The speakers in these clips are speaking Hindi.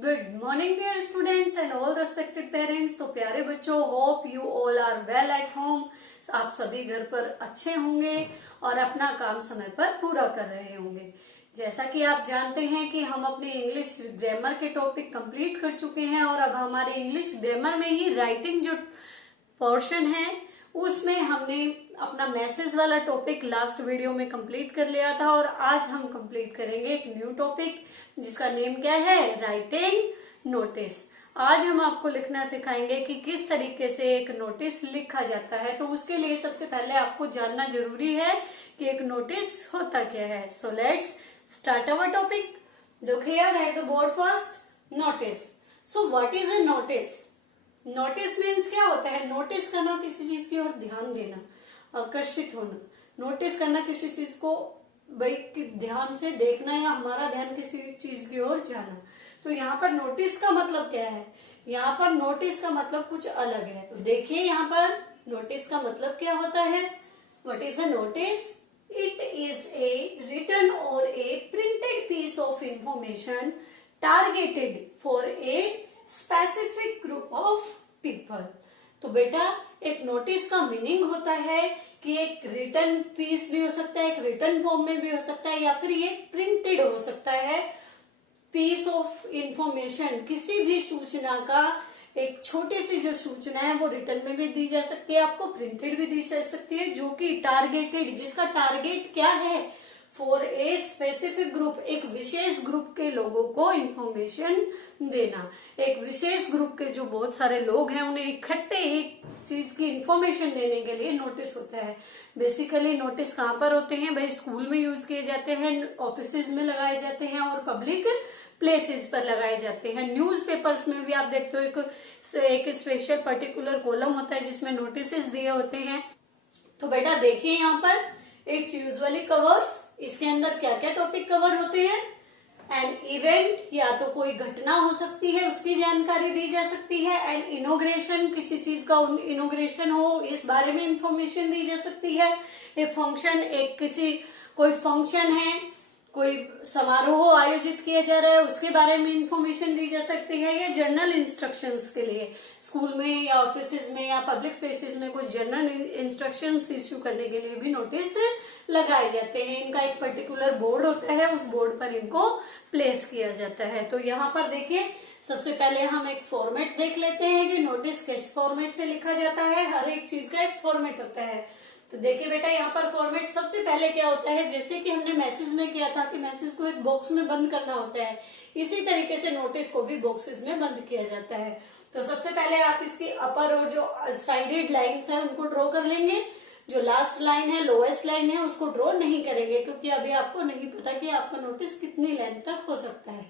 Good morning dear students and all respected parents. तो प्यारे बच्चों, hope you all are well at home. आप सभी घर पर अच्छे होंगे और अपना काम समय पर पूरा कर रहे होंगे। जैसा कि आप जानते हैं कि हम अपने इंग्लिश ग्रामर के टॉपिक कंप्लीट कर चुके हैं और अब हमारे इंग्लिश ग्रामर में ही राइटिंग जो पोर्शन है उसमें हमने अपना मैसेज वाला टॉपिक लास्ट वीडियो में कंप्लीट कर लिया था और आज हम कंप्लीट करेंगे एक न्यू टॉपिक जिसका नेम क्या है, राइटिंग नोटिस। आज हम आपको लिखना सिखाएंगे कि किस तरीके से एक नोटिस लिखा जाता है। तो उसके लिए सबसे पहले आपको जानना जरूरी है कि एक नोटिस होता क्या है। So let's start our topic. Look here at the board first. Notice. So what is a notice? Notice means क्या होता है? नोटिस करना, किसी चीज की ओर ध्यान देना, आकर्षित होना। नोटिस करना किसी चीज को भाई ध्यान से देखना या हमारा ध्यान किसी चीज की ओर जाना। तो यहाँ पर नोटिस का मतलब क्या है? यहाँ पर नोटिस का मतलब कुछ अलग है। तो देखिए यहाँ पर नोटिस का मतलब क्या होता है। What is a notice? It is a written or a printed piece of information targeted for a specific group of people. तो बेटा एक नोटिस का मीनिंग होता है कि एक रिटन पीस भी हो सकता है, एक रिटन फॉर्म में भी हो सकता है या फिर ये प्रिंटेड हो सकता है। पीस ऑफ इंफॉर्मेशन, किसी भी सूचना का एक छोटी सी जो सूचना है वो रिटर्न में भी दी जा सकती है, आपको प्रिंटेड भी दी जा सकती है, जो कि टारगेटेड, जिसका टारगेट क्या है, फॉर ए स्पेसिफिक ग्रुप, एक विशेष ग्रुप के लोगों को इंफॉर्मेशन देना। एक विशेष ग्रुप के जो बहुत सारे लोग हैं उन्हें इकट्ठे एक चीज की इंफॉर्मेशन देने के लिए नोटिस होता है। बेसिकली नोटिस कहाँ पर होते हैं भाई? स्कूल में यूज किए जाते हैं, ऑफिसेज में लगाए जाते हैं और पब्लिक प्लेसेस पर लगाए जाते हैं। न्यूज़पेपर्स में भी आप देखते हो एक स्पेशल पर्टिकुलर कॉलम होता है जिसमें नोटिसेस दिए होते हैं। तो बेटा देखिए यहाँ पर इट्स यूजुअली कवर्स, इसके अंदर क्या क्या टॉपिक कवर होते हैं। एन इवेंट, या तो कोई घटना हो सकती है उसकी जानकारी दी जा सकती है। एंड इनोग्रेशन, किसी चीज का इनोग्रेशन हो इस बारे में इंफॉर्मेशन दी जा सकती है। ए फंक्शन, एक किसी कोई फंक्शन है, कोई समारोह आयोजित किया जा रहा है उसके बारे में इंफॉर्मेशन दी जा सकती है। या जर्नल इंस्ट्रक्शंस के लिए स्कूल में या ऑफिसेज में या पब्लिक प्लेसेस में कुछ जर्नल इंस्ट्रक्शंस इश्यू करने के लिए भी नोटिस लगाए जाते हैं। इनका एक पर्टिकुलर बोर्ड होता है, उस बोर्ड पर इनको प्लेस किया जाता है। तो यहाँ पर देखिए सबसे पहले हम एक फॉर्मेट देख लेते हैं कि नोटिस किस फॉर्मेट से लिखा जाता है। हर एक चीज का एक फॉर्मेट होता है। तो देखिए बेटा यहाँ पर फॉर्मेट सबसे पहले क्या होता है, जैसे कि हमने मैसेज में किया था कि मैसेज को एक बॉक्स में बंद करना होता है, इसी तरीके से नोटिस को भी बॉक्सेस में बंद किया जाता है। तो सबसे पहले आप इसकी अपर और जो साइडेड लाइन्स है उनको ड्रॉ कर लेंगे। जो लास्ट लाइन है, लोएस्ट लाइन है, उसको ड्रॉ नहीं करेंगे क्योंकि अभी आपको नहीं पता कि आपका नोटिस कितनी लेंथ तक हो सकता है।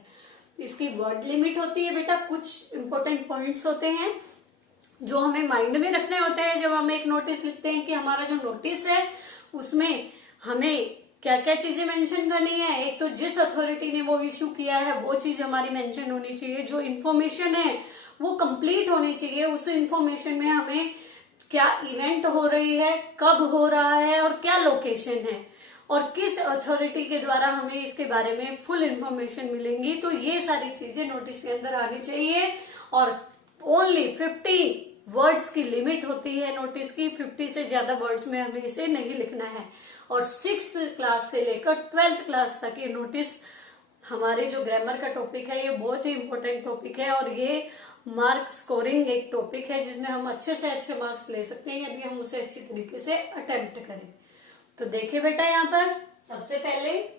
इसकी वर्ड लिमिट होती है बेटा, कुछ इंपॉर्टेंट पॉइंट्स होते हैं जो हमें माइंड में रखने होते हैं जब हम एक नोटिस लिखते हैं कि हमारा जो नोटिस है उसमें हमें क्या क्या चीजें मेंशन करनी है। एक तो जिस अथॉरिटी ने वो इश्यू किया है वो चीज हमारी मेंशन होनी चाहिए। जो इन्फॉर्मेशन है वो कंप्लीट होनी चाहिए। उस इन्फॉर्मेशन में हमें क्या इवेंट हो रही है, कब हो रहा है और क्या लोकेशन है और किस अथॉरिटी के द्वारा हमें इसके बारे में फुल इन्फॉर्मेशन मिलेंगी। तो ये सारी चीजें नोटिस के अंदर आनी चाहिए। और ओनली 50 वर्ड्स की लिमिट होती है नोटिस की। 50 से ज्यादा वर्ड्स में हमें इसे नहीं लिखना है। और 6th क्लास से लेकर 12th क्लास तक ये नोटिस, हमारे जो ग्रामर का टॉपिक है ये बहुत ही इंपॉर्टेंट टॉपिक है और ये मार्क स्कोरिंग एक टॉपिक है जिसमें हम अच्छे से अच्छे मार्क्स ले सकते हैं यदि हम उसे अच्छी तरीके से अटेम्प्ट करें। तो देखिए बेटा यहाँ पर सबसे पहले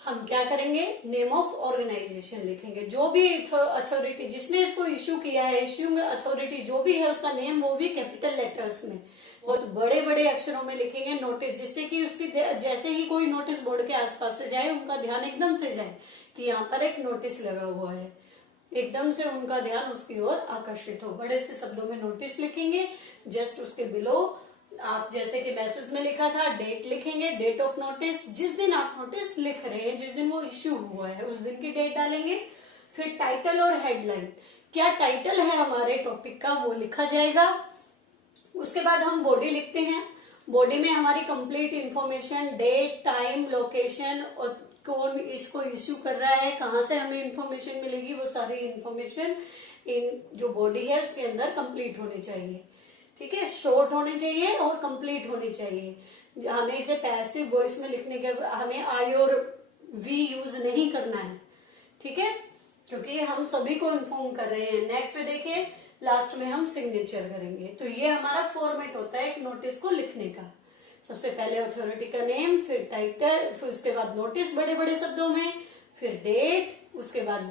हम क्या करेंगे, नेम ऑफ ऑर्गेनाइजेशन लिखेंगे। जो भी अथॉरिटी जिसने इसको इश्यू किया है, इश्यूइंग अथॉरिटी जो भी है उसका नेम, वो भी कैपिटल लेटर्स में, बहुत बड़े बड़े अक्षरों में लिखेंगे नोटिस, जिससे कि उसकी जैसे ही कोई नोटिस बोर्ड के आसपास से जाए उनका ध्यान एकदम से जाए कि यहाँ पर एक नोटिस लगा हुआ है, एकदम से उनका ध्यान उसकी ओर आकर्षित हो। बड़े से शब्दों में नोटिस लिखेंगे। जस्ट उसके बिलो आप जैसे कि मैसेज में लिखा था डेट लिखेंगे, डेट ऑफ नोटिस, जिस दिन आप नोटिस लिख रहे हैं, जिस दिन वो इश्यू हुआ है उस दिन की डेट डालेंगे। फिर टाइटल और हेडलाइन, क्या टाइटल है हमारे टॉपिक का वो लिखा जाएगा। उसके बाद हम बॉडी लिखते हैं। बॉडी में हमारी complete information, date, time, location और कौन इसको इश्यू कर रहा है, कहाँ से हमें इंफॉर्मेशन मिलेगी, वो सारी इंफॉर्मेशन इन जो बॉडी है उसके अंदर कंप्लीट होनी चाहिए। ठीक है, शॉर्ट होने चाहिए और कंप्लीट होनी चाहिए। हमें इसे पैसिव वॉइस में लिखने के हमें आई और वी यूज नहीं करना है। ठीक है, क्योंकि हम सभी को इन्फॉर्म कर रहे हैं। नेक्स्ट में देखिए, लास्ट में हम सिग्नेचर करेंगे। तो ये हमारा फॉर्मेट होता है एक नोटिस को लिखने का। सबसे पहले अथॉरिटी का नेम, फिर टाइटल, फिर उसके बाद नोटिस बड़े बड़े शब्दों में, फिर डेट, उसके बाद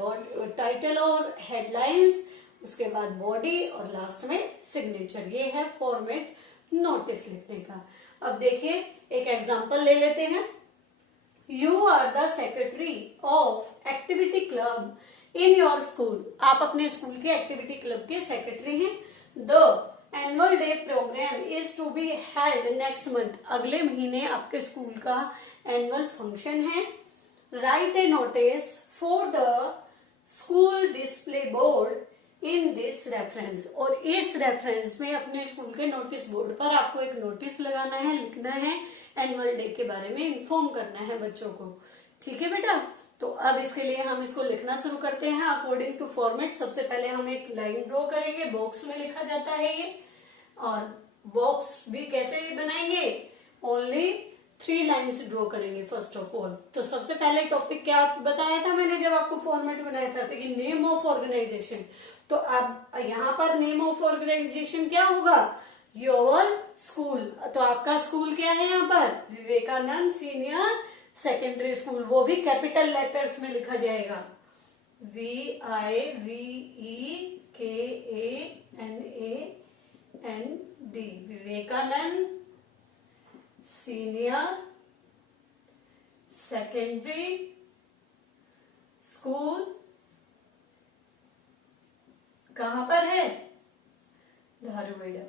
टाइटल और हेडलाइंस, उसके बाद बॉडी और लास्ट में सिग्नेचर। ये है फॉर्मेट नोटिस लिखने का। अब देखिए एक एग्जांपल ले लेते हैं। You are the secretary of activity club in your school. आप अपने स्कूल के एक्टिविटी क्लब के सेक्रेटरी हैं। The annual day programme is to be held next month. अगले महीने आपके स्कूल का एनुअल फंक्शन है। Write a notice for the school display board in this reference. और इस रेफरेंस में अपने स्कूल के नोटिस बोर्ड पर आपको एक नोटिस लगाना है, लिखना है, एनुअल डे के बारे में इन्फॉर्म करना है बच्चों को। ठीक है बेटा, तो अब इसके लिए हम इसको लिखना शुरू करते हैं अकॉर्डिंग टू फॉर्मेट। सबसे पहले हम एक लाइन ड्रॉ करेंगे, बॉक्स में लिखा जाता है ये। और बॉक्स भी कैसे बनाएंगे, ओनली 3 लाइन्स ड्रॉ करेंगे फर्स्ट ऑफ ऑल। तो सबसे पहले टॉपिक क्या बताया था मैंने जब आपको फॉर्मेट बनाया था, कि नेम ऑफ ऑर्गेनाइजेशन। तो अब यहाँ पर नेम ऑफ ऑर्गेनाइजेशन क्या होगा, योर स्कूल। तो आपका स्कूल क्या है यहाँ पर, विवेकानंद सीनियर सेकेंडरी स्कूल। वो भी कैपिटल लेटर्स में लिखा जाएगा, VIVEKANAND, Vivekanand senior secondary school. कहां पर है, धारूहेड़ा।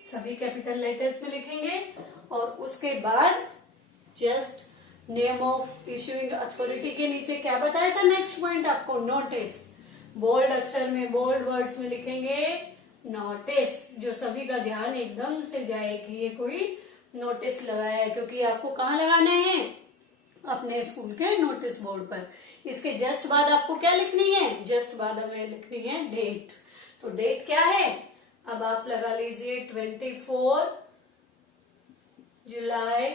सभी कैपिटल लेटर्स में लिखेंगे। और उसके बाद just name of issuing authority के नीचे क्या बताया था नेक्स्ट पॉइंट आपको, नोटिस। बोल्ड अक्षर में, बोल्ड वर्ड्स में लिखेंगे नोटिस, जो सभी का ध्यान एकदम से जाए कि ये कोई नोटिस लगाया है। क्योंकि आपको कहाँ लगाना है, अपने स्कूल के नोटिस बोर्ड पर। इसके जस्ट बाद आपको क्या लिखनी है, जस्ट बाद हमें लिखनी है डेट। तो डेट क्या है, अब आप लगा लीजिए 24 जुलाई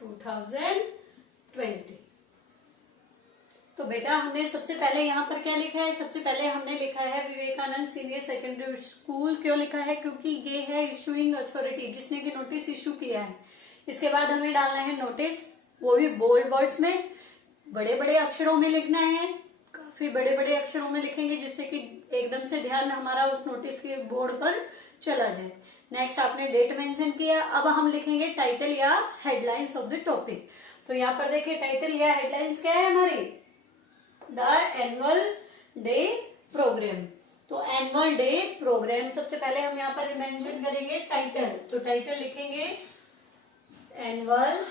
2020। तो बेटा हमने सबसे पहले यहाँ पर क्या लिखा है, सबसे पहले हमने लिखा है विवेकानंद सीनियर सेकेंडरी स्कूल। क्यों लिखा है, क्योंकि ये है इशूइंग अथॉरिटी, जिसने कि नोटिस इशू किया है। इसके बाद हमें डालना है नोटिस, वो भी बोल्ड वर्ड्स में, बड़े बड़े अक्षरों में लिखना है। काफी बड़े बड़े अक्षरों में लिखेंगे जिससे कि एकदम से ध्यान हमारा उस नोटिस के बोर्ड पर चला जाए। नेक्स्ट आपने डेट मेंशन किया। अब हम लिखेंगे टाइटल या हेडलाइंस ऑफ द टॉपिक। तो यहाँ पर देखिए टाइटल या हेडलाइंस क्या है हमारी, द एनुअल डे प्रोग्राम। तो एनुअल डे प्रोग्राम सबसे पहले हम यहाँ पर मेंशन करेंगे टाइटल। तो टाइटल लिखेंगे annual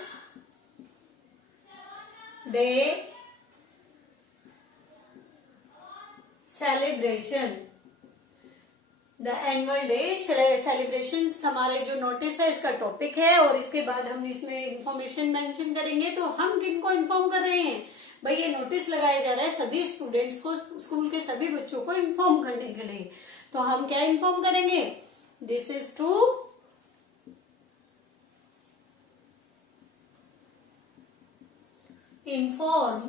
day celebration. The annual day celebration हमारे जो नोटिस है इसका टॉपिक है। और इसके बाद हम इसमें इंफॉर्मेशन मेंशन करेंगे। तो हम किनको इन्फॉर्म कर रहे हैं, भाई ये नोटिस लगाया जा रहा है सभी स्टूडेंट्स को, स्कूल के सभी बच्चों को इन्फॉर्म करने के लिए। तो हम क्या इन्फॉर्म करेंगे, this is to inform,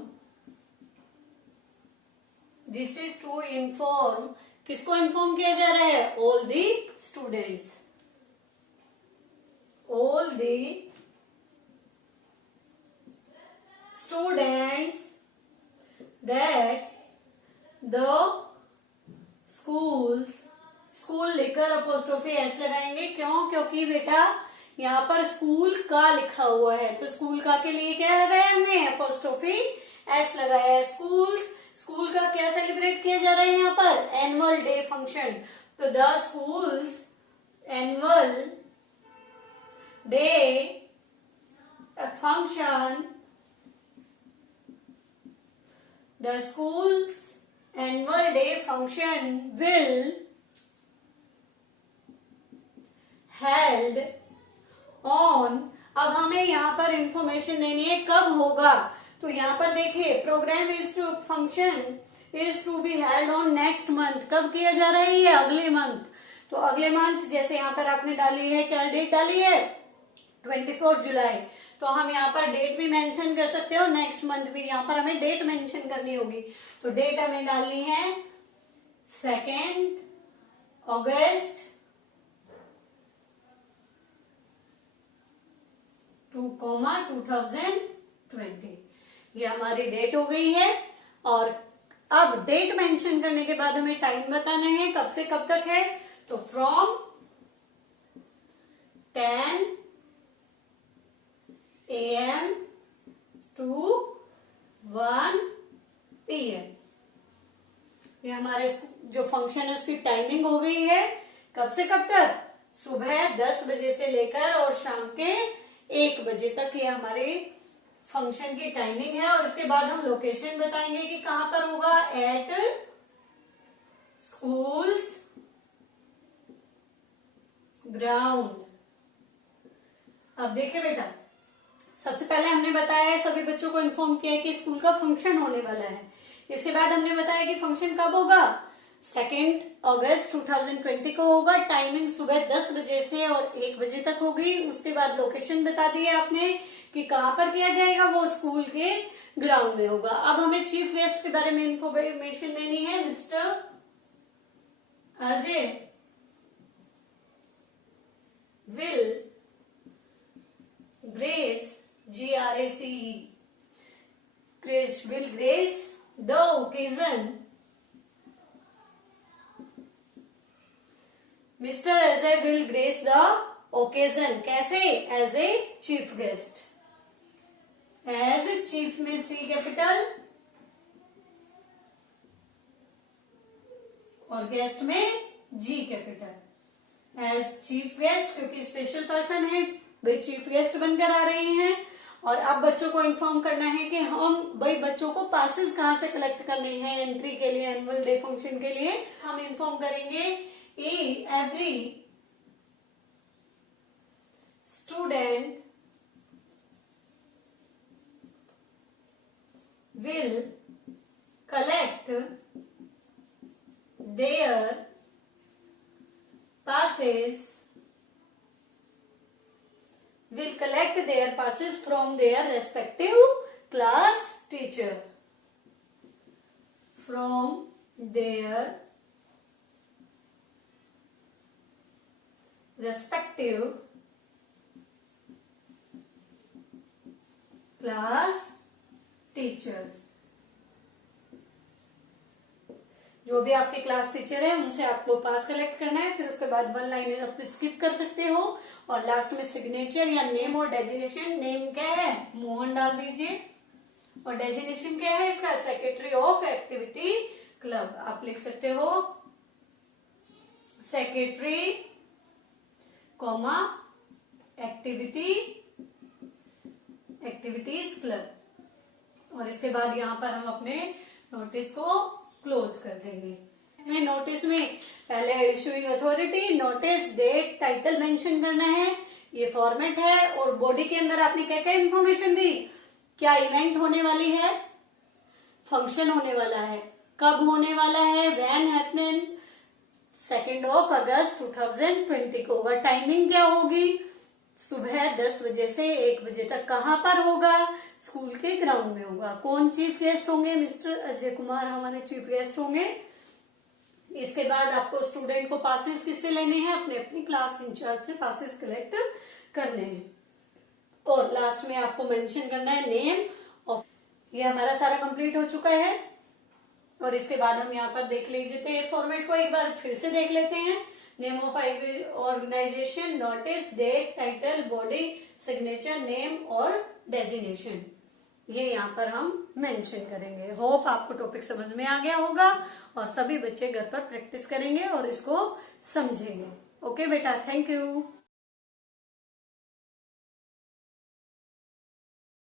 this is to inform, किसको इन्फॉर्म किया जा रहा है, all the students, all the students that the schools, school लिखकर अपोस्ट्रोफी एस लगाएंगे। क्यों, क्योंकि बेटा यहाँ पर स्कूल का लिखा हुआ है, तो स्कूल का के लिए क्या लगाया हमने, अपोस्ट्रोफी एस लगाया है। स्कूल्स, स्कूल का क्या सेलिब्रेट किया जा रहा है यहाँ पर, एनुअल डे फंक्शन। तो the schools annual day function, the school's annual day function will held on, अब हमें यहाँ पर इंफॉर्मेशन देनी है कब होगा। तो यहाँ पर देखिए programme is to function is to be held on next month, कब किया जा रहा है ये अगले मंथ। तो अगले मंथ जैसे यहाँ पर आपने डाली है, क्या डेट डाली है 24 जुलाई, तो हम यहाँ पर डेट भी मेंशन कर सकते हो, नेक्स्ट मंथ भी यहाँ पर हमें डेट मेंशन करनी होगी। तो डेट हमें डालनी है 2 अगस्त 2020, ये हमारी डेट हो गई है। और अब डेट मेंशन करने के बाद हमें टाइम बताना है कब से कब तक है। तो फ्रॉम 10 AM to 1 PM, ये हमारे जो फंक्शन है उसकी टाइमिंग हो गई है। कब से कब तक, सुबह 10 बजे से लेकर और शाम के 1 बजे तक, ये हमारे फंक्शन की टाइमिंग है। और इसके बाद हम लोकेशन बताएंगे कि कहां पर होगा, एट स्कूल्स ग्राउंड। अब देखिए बेटा, सबसे पहले हमने बताया है, सभी बच्चों को इन्फॉर्म किया है कि स्कूल का फंक्शन होने वाला है। इसके बाद हमने बताया कि फंक्शन कब होगा, 2 अगस्त 2020 को होगा। टाइमिंग सुबह 10 बजे से और 1 बजे तक होगी। उसके बाद लोकेशन बता दी है आपने कि कहां पर किया जाएगा, वो स्कूल के ग्राउंड में होगा। अब हमें चीफ गेस्ट के बारे में इंफॉर्मेशन देनी है। Mister Ajay will grace GRACE will grace the occasion. Mr. Ajay will grace the occasion. कैसे, as a chief guest, as chief में C कैपिटल और गेस्ट में G capital. As chief guest क्योंकि स्पेशल पर्सन है, वे चीफ गेस्ट बनकर आ रहे हैं। और अब बच्चों को इन्फॉर्म करना है कि हम भाई बच्चों को पासेस कहाँ से कलेक्ट करने हैं एंट्री के लिए, एनुअल डे फंक्शन के लिए। हम इन्फॉर्म करेंगे every student will collect their passes will collect their passes from their respective class teacher, from their respective class teachers। जो भी आपके क्लास टीचर है उनसे आपको पास कलेक्ट करना है। फिर उसके बाद 1 लाइन आप स्किप कर सकते हो और लास्ट में सिग्नेचर या नेम और डेजिग्नेशन। नेम क्या है, मोहन डाल दीजिए, और डेजिग्नेशन क्या है इसका, सेक्रेटरी ऑफ एक्टिविटी क्लब। आप लिख सकते हो सेक्रेटरी कॉमा एक्टिविटीज क्लब। और इसके बाद यहाँ पर हम अपने नोटिस को क्लोज कर देंगे। नोटिस में पहले issuing authority, notice, date, title mention करना है, ये फॉर्मेट है। और बॉडी के अंदर आपने क्या क्या इन्फॉर्मेशन दी, क्या इवेंट होने वाली है, फंक्शन होने वाला है, कब होने वाला है, व्हेन हैपनिंग 2 अगस्त 2020 को होगा, टाइमिंग क्या होगी, सुबह 10 बजे से 1 बजे तक, कहां पर होगा, स्कूल के ग्राउंड में होगा। कौन चीफ गेस्ट होंगे, मिस्टर अजय कुमार हमारे चीफ गेस्ट होंगे। इसके बाद आपको स्टूडेंट को पासेस किससे लेने हैं, अपने अपनी क्लास इंचार्ज से पासेस कलेक्ट करने हैं। और लास्ट में आपको मेंशन करना है नेम ऑफ। ये हमारा सारा कंप्लीट हो चुका है। और इसके बाद हम यहाँ पर देख लीजिए फॉर्मेट को एक बार फिर से देख लेते हैं। Name of organisation, notice, date, title, body, signature, name और डेजिग्नेशन, ये यहाँ पर हम मेंशन करेंगे। होप आपको टॉपिक समझ में आ गया होगा और सभी बच्चे घर पर प्रैक्टिस करेंगे और इसको समझेंगे। ओके बेटा, थैंक यू।